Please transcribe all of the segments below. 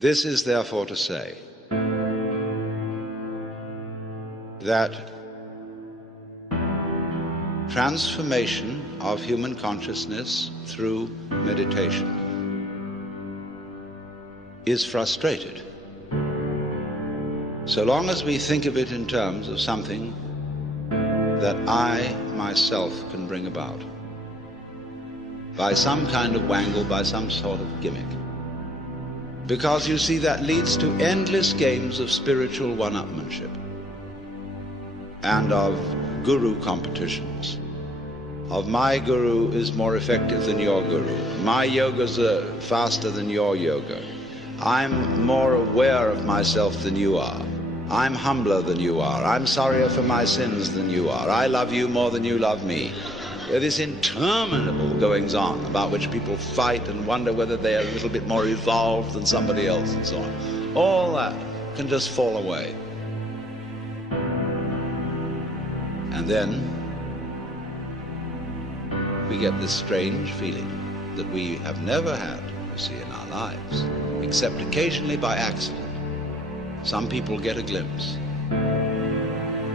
This is therefore to say that transformation of human consciousness through meditation is frustrated so long as we think of it in terms of something that I myself can bring about by some kind of wangle, by some sort of gimmick. Because you see, that leads to endless games of spiritual one-upmanship and of guru competitions, of my guru is more effective than your guru, my yoga's faster than your yoga, I'm more aware of myself than you are, I'm humbler than you are, I'm sorrier for my sins than you are, I love you more than you love me. This interminable goings-on about which people fight and wonder whether they are a little bit more evolved than somebody else and so on. All that can just fall away. And then we get this strange feeling that we have never had, you see, in our lives, except occasionally by accident. Some people get a glimpse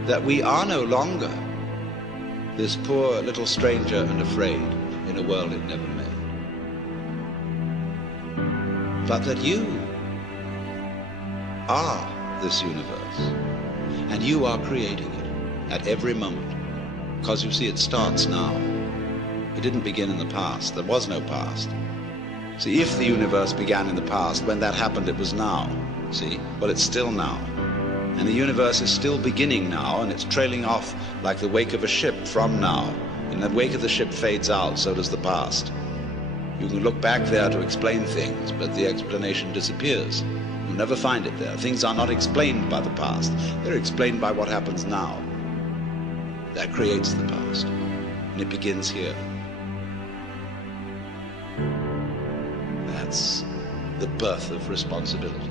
that we are no longer this poor little stranger and afraid in a world it never made, but that you are this universe, and you are creating it at every moment, because you see, it starts now. It didn't begin in the past. There was no past. See, if the universe began in the past, when that happened, it was now. See, well, it's still now. And the universe is still beginning now, and it's trailing off like the wake of a ship from now. And that wake of the ship fades out, so does the past. You can look back there to explain things, but the explanation disappears. You'll never find it there. Things are not explained by the past. They're explained by what happens now. That creates the past, and it begins here. That's the birth of responsibility.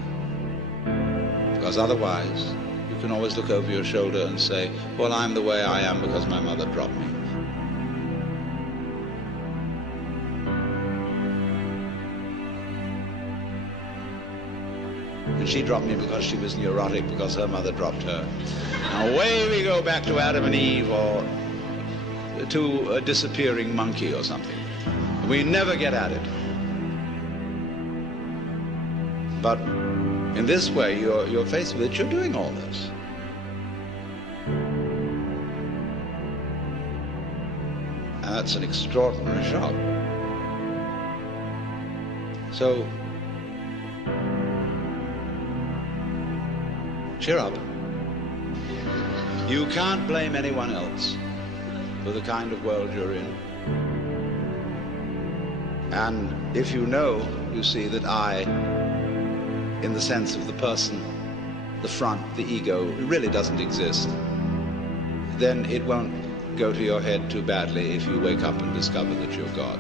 Because otherwise, you can always look over your shoulder and say, well, I'm the way I am because my mother dropped me. And she dropped me because she was neurotic because her mother dropped her. Now away we go back to Adam and Eve, or to a disappearing monkey or something. We never get at it. But in this way, you're faced with it, you're doing all this. And that's an extraordinary shock. So, cheer up. You can't blame anyone else for the kind of world you're in. And if you know, you see that I, in the sense of the person, the front, the ego, really doesn't exist, then it won't go to your head too badly if you wake up and discover that you're God.